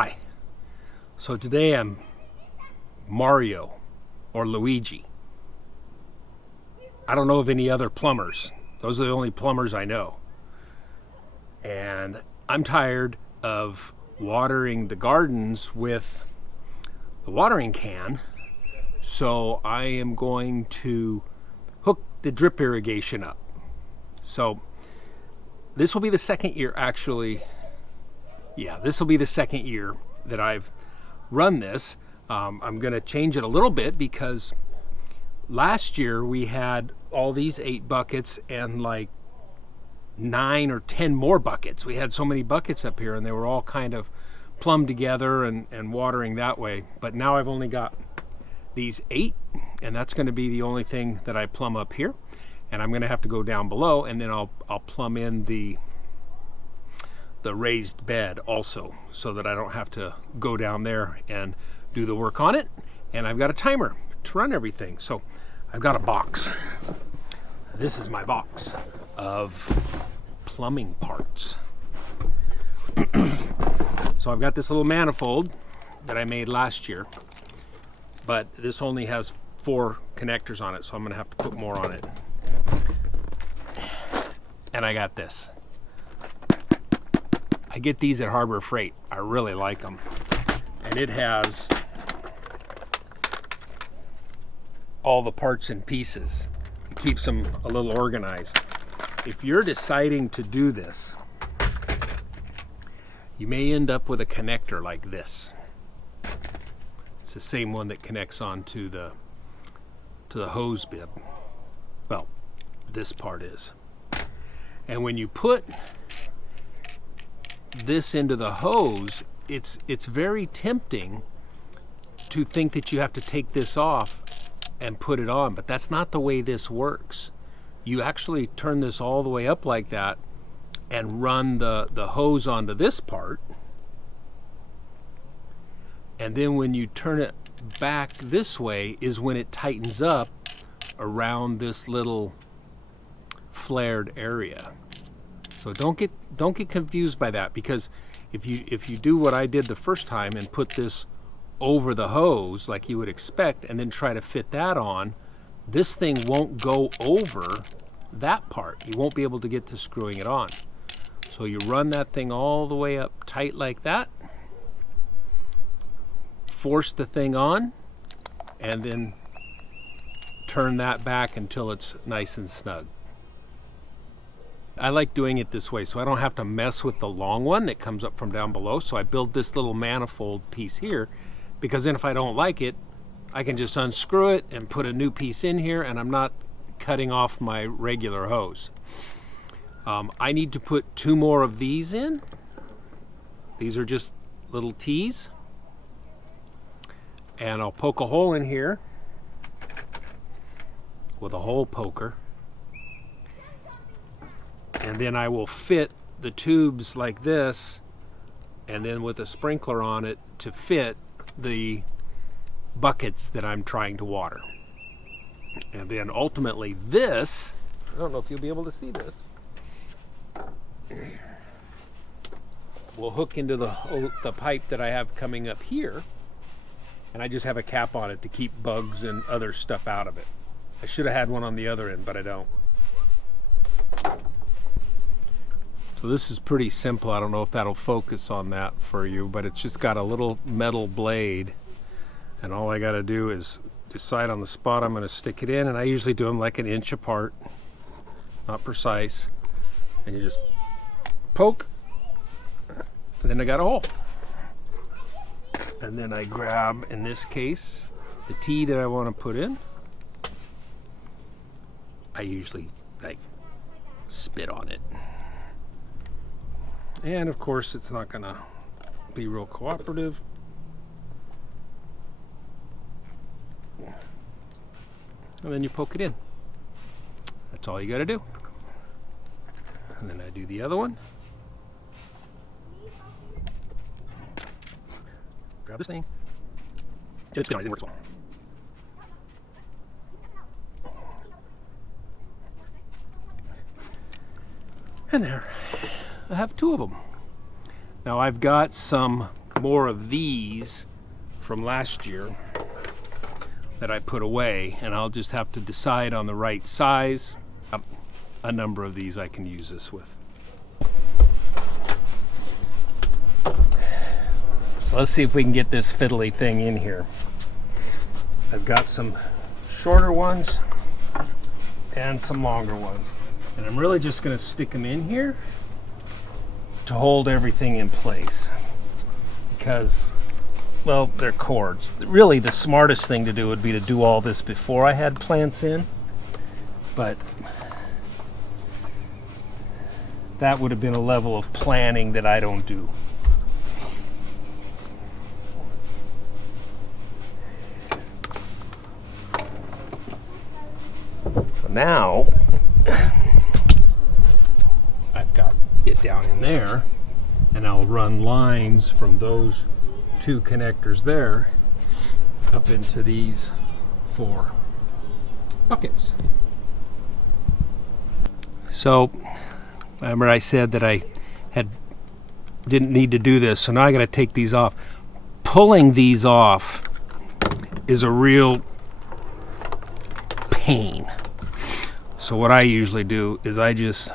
Hi. So today I'm Mario or Luigi. I don't know of any other plumbers. Those are the only plumbers I know. And I'm tired of watering the gardens with the watering can. So I am going to hook the drip irrigation up. So this will be the second year actually. Yeah, this will be the second year that I've run this. I'm going to change it a little bit because last year we had all these 8 buckets and like 9 or 10 more buckets. We had so many buckets up here and they were all kind of plumbed together and watering that way. But now I've only got these 8 and that's going to be the only thing that I plumb up here. And I'm going to have to go down below and then I'll plumb in the raised bed also, so that I don't have to go down there and do the work on it. And I've got a timer to run everything. So I've got a box. This is my box of plumbing parts. So I've got this little manifold that I made last year, but this only has 4 connectors on it, so I'm gonna have to put more on it. And I got this. I get these at Harbor Freight. I really like them. And it has all the parts and pieces. It keeps them a little organized. If you're deciding to do this, you may end up with a connector like this. It's the same one that connects onto the hose bib. Well, this part is. And when you put this into the hose, it's very tempting to think that you have to take this off and put it on, but that's not the way this works. You actually turn this all the way up like that and run the hose onto this part, and then when you turn it back this way is when it tightens up around this little flared area. So don't get confused by that, because if you do what I did the first time and put this over the hose like you would expect and then try to fit that on, this thing won't go over that part. You won't be able to get to screwing it on. So you run that thing all the way up tight like that, force the thing on, and then turn that back until it's nice and snug. I like doing it this way so I don't have to mess with the long one that comes up from down below. So I build this little manifold piece here, because then if I don't like it, I can just unscrew it and put a new piece in here, and I'm not cutting off my regular hose. I need to put 2 more of these in. These are just little T's. And I'll poke a hole in here with a hole poker. And then I will fit the tubes like this, and then with a sprinkler on it to fit the buckets that I'm trying to water. And then ultimately this, I don't know if you'll be able to see this, will hook into the pipe that I have coming up here, and I just have a cap on it to keep bugs and other stuff out of it. I should have had one on the other end, but I don't. So this is pretty simple. I don't know if that'll focus on that for you, but it's just got a little metal blade, and all I got to do is decide on the spot I'm going to stick it in, and I usually do them like an inch apart, not precise, and you just poke, and then I got a hole. And then I grab, in this case, the T that I want to put in. I usually like spit on it. And of course it's not gonna be real cooperative. And then you poke it in. That's all you gotta do. And then I do the other one. Grab this thing. Get it spin on it, didn't work as well. And there. I have 2 of them. Now I've got some more of these from last year that I put away, and I'll just have to decide on the right size. A number of these I can use this with. So let's see if we can get this fiddly thing in here. I've got some shorter ones and some longer ones, and I'm really just going to stick them in here to hold everything in place, because, well, they're cords. Really, the smartest thing to do would be to do all this before I had plants in, but that would have been a level of planning that I don't do. So now I've got it down in there, and I'll run lines from those two connectors there up into these 4 buckets. So remember I said that I didn't need to do this, so now I got to take these off. Pulling these off is a real pain. So what I usually do is I just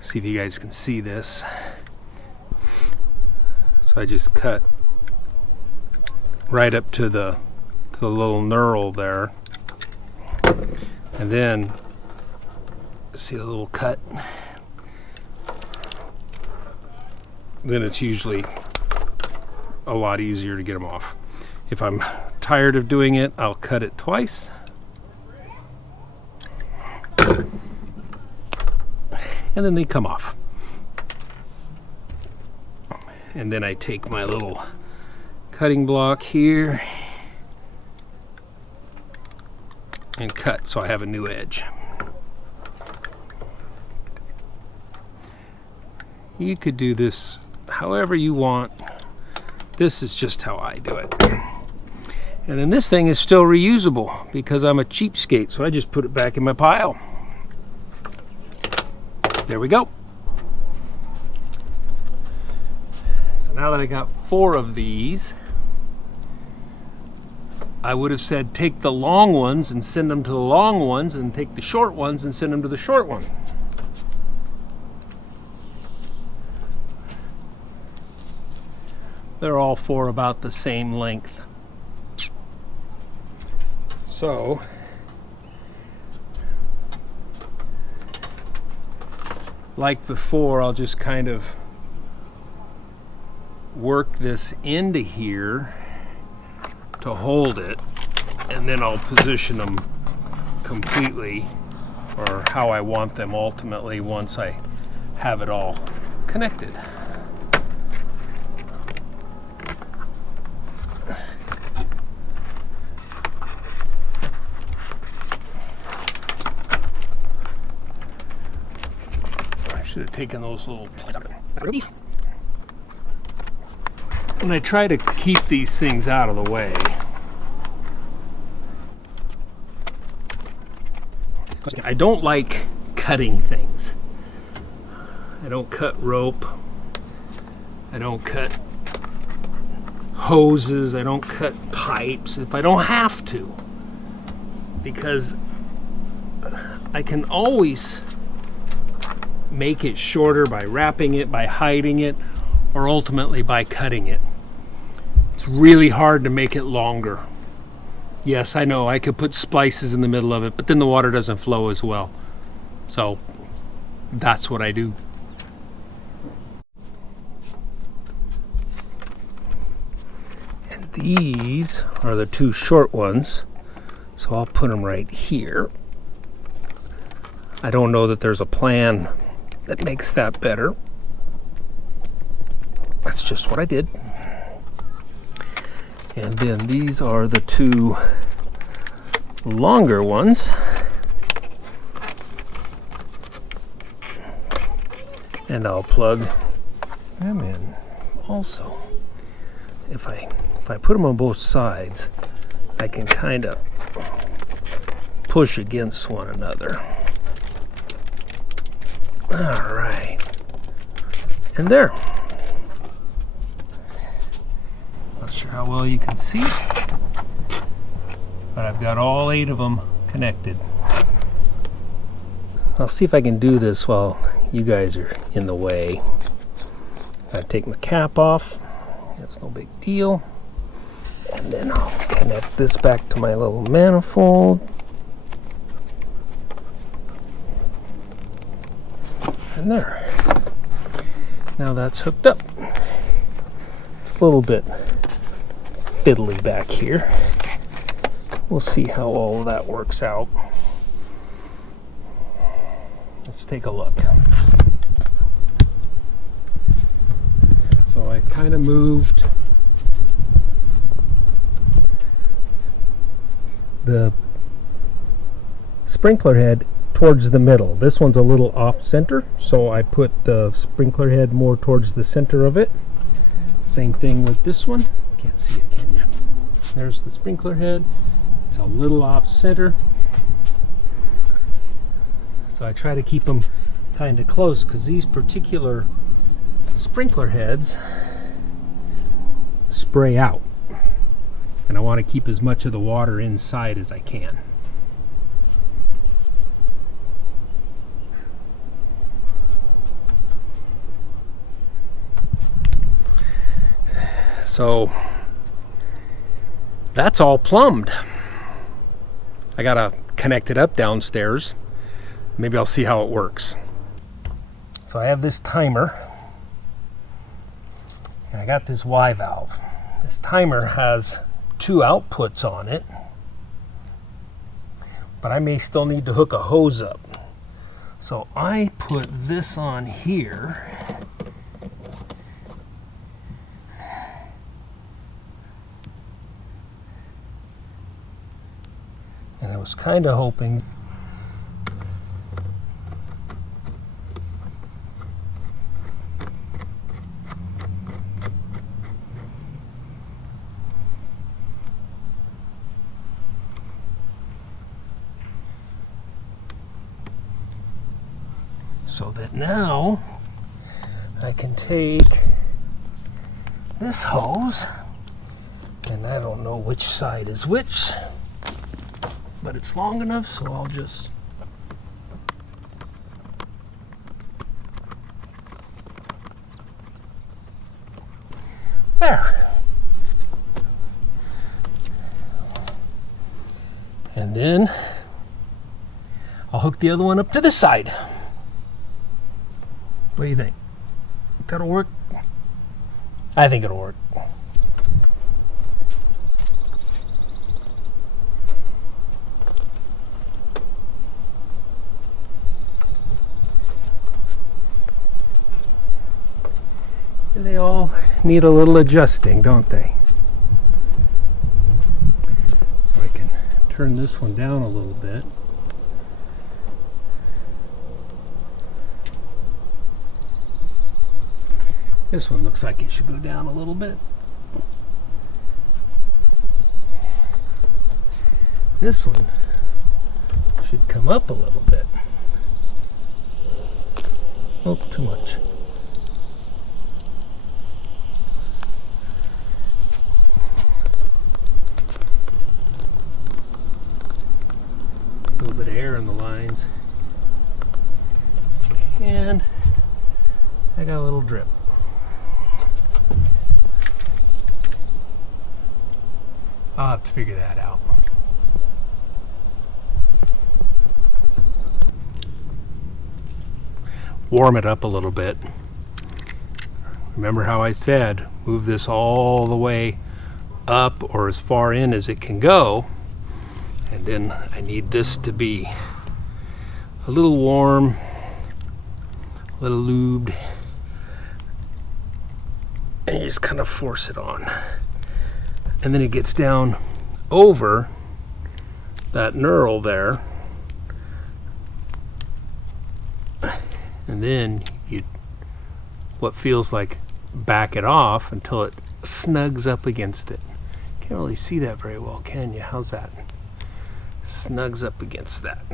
see if you guys can see this. So I just cut right up to the little knurl there, and then see the little cut. Then it's usually a lot easier to get them off. If I'm tired of doing it, I'll cut it twice. And then they come off. And then I take my little cutting block here and cut so I have a new edge. You could do this however you want. This is just how I do it. And then this thing is still reusable because I'm a cheapskate, so I just put it back in my pile. There we go. So now that I got 4 of these, I would have said take the long ones and send them to the long ones, and take the short ones and send them to the short one. They're all 4 about the same length. So like before, I'll just kind of work this into here to hold it, and then I'll position them completely, or how I want them ultimately, once I have it all connected. Should have taken those little plates out. And I try to keep these things out of the way. I don't like cutting things. I don't cut rope. I don't cut hoses. I don't cut pipes if I don't have to. Because I can always make it shorter by wrapping it, by hiding it, or ultimately by cutting it. It's really hard to make it longer. Yes, I know I could put splices in the middle of it, but then the water doesn't flow as well. So that's what I do. And these are the 2 short ones, so I'll put them right here. I don't know that there's a plan that makes that better. That's just what I did. And then these are the 2 longer ones. And I'll plug them in also. If I put them on both sides, I can kind of push against one another. All right, and there. how well you can see, but I've got all 8 of them connected. I'll see if I can do this while you guys are in the way. I take my cap off. That's no big deal. And then I'll connect this back to my little manifold. And there. Now that's hooked up. It's a little bit fiddly back here. We'll see how all of that works out. Let's take a look. So I kind of moved the sprinkler head towards the middle. This one's a little off center, so I put the sprinkler head more towards the center of it. Same thing with this one. Can't see it, can you? There's the sprinkler head. It's a little off center. So I try to keep them kind of close because these particular sprinkler heads spray out. And I want to keep as much of the water inside as I can. So that's all plumbed. I gotta connect it up downstairs. Maybe I'll see how it works. So I have this timer, and I got this Y valve. This timer has 2 outputs on it, but I may still need to hook a hose up. So I put this on here. And I was kind of hoping so that now I can take this hose, and I don't know which side is which, but it's long enough, so I'll just there. And then I'll hook the other one up to this side. What do you think? That'll work? I think it'll work. They all need a little adjusting, don't they? So I can turn this one down a little bit. This one looks like it should go down a little bit. This one should come up a little bit. Oh, too much. A little bit of air in the lines. And I got a little drip. I'll have to figure that out. Warm it up a little bit. Remember how I said move this all the way up or as far in as it can go, and then I need this to be a little warm, a little lubed, and you just kind of force it on. And then it gets down over that knurl there. And then you, what feels like, back it off until it snugs up against it. Can't really see that very well, can you? How's that? Snugs up against that.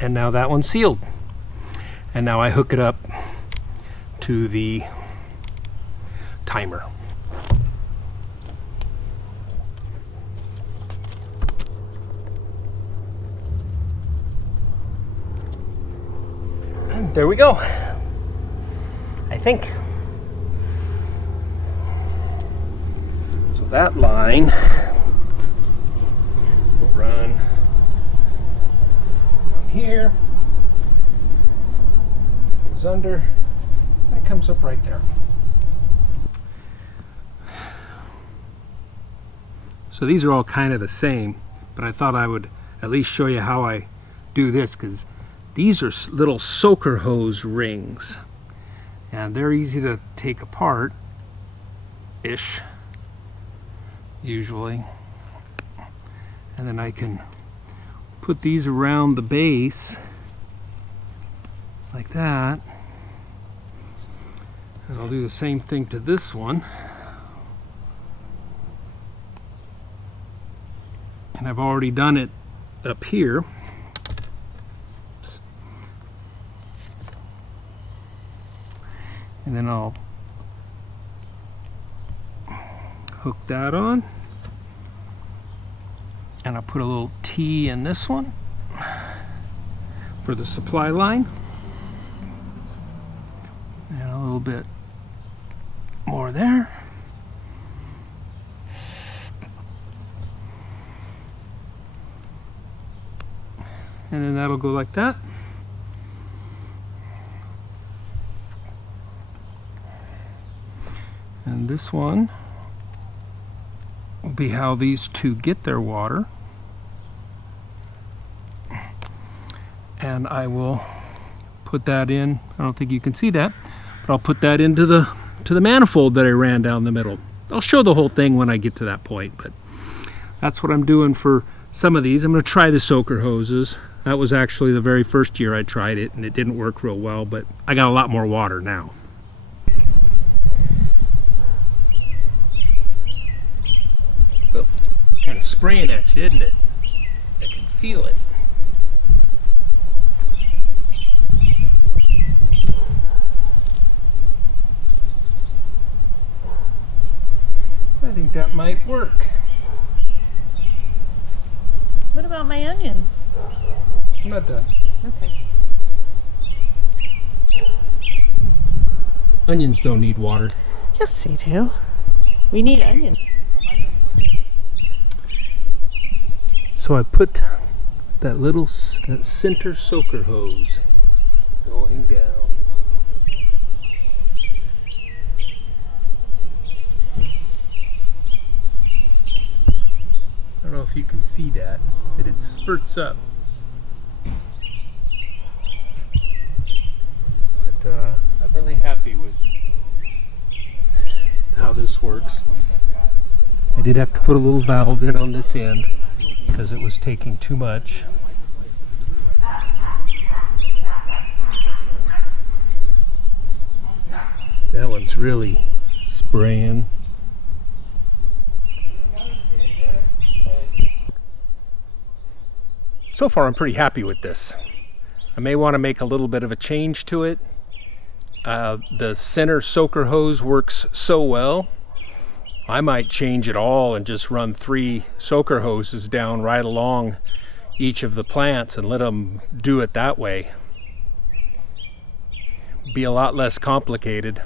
And now that one's sealed. And now I hook it up to the timer. there we go. I think. So that line will run down here, it goes under, and it comes up right there. So these are all kind of the same, but I thought I would at least show you how I do this, because these are little soaker hose rings and they're easy to take apart-ish usually, and then I can put these around the base like that, and I'll do the same thing to this one. And I've already done it up here. And then I'll hook that on. And I'll put a little T in this one for the supply line. And a little bit more there. And then that'll go like that. And this one will be how these two get their water. And I will put that in. I don't think you can see that, but I'll put that into the manifold that I ran down the middle. I'll show the whole thing when I get to that point, but that's what I'm doing for some of these. I'm going to try the soaker hoses. That was actually the very first year I tried it, and it didn't work real well, but I got a lot more water now. Oh, it's kind of spraying at you, isn't it? I can feel it. I think that might work. What about my onions? I'm not done. Okay. Onions don't need water. Yes, they do. We need onions. So I put that center soaker hose going down. I don't know if you can see that it spurts up. But I'm really happy with how this works. I did have to put a little valve in on this end because it was taking too much. That one's really spraying. So far I'm pretty happy with this. I may want to make a little bit of a change to it. The center soaker hose works so well, I might change it all and just run 3 soaker hoses down right along each of the plants and let them do it that way. Be a lot less complicated.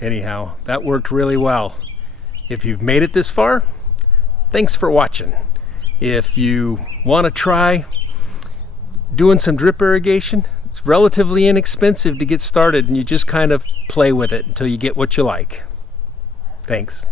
Anyhow, that worked really well. If you've made it this far, thanks for watching. If you want to try doing some drip irrigation, it's relatively inexpensive to get started, and you just kind of play with it until you get what you like. Thanks.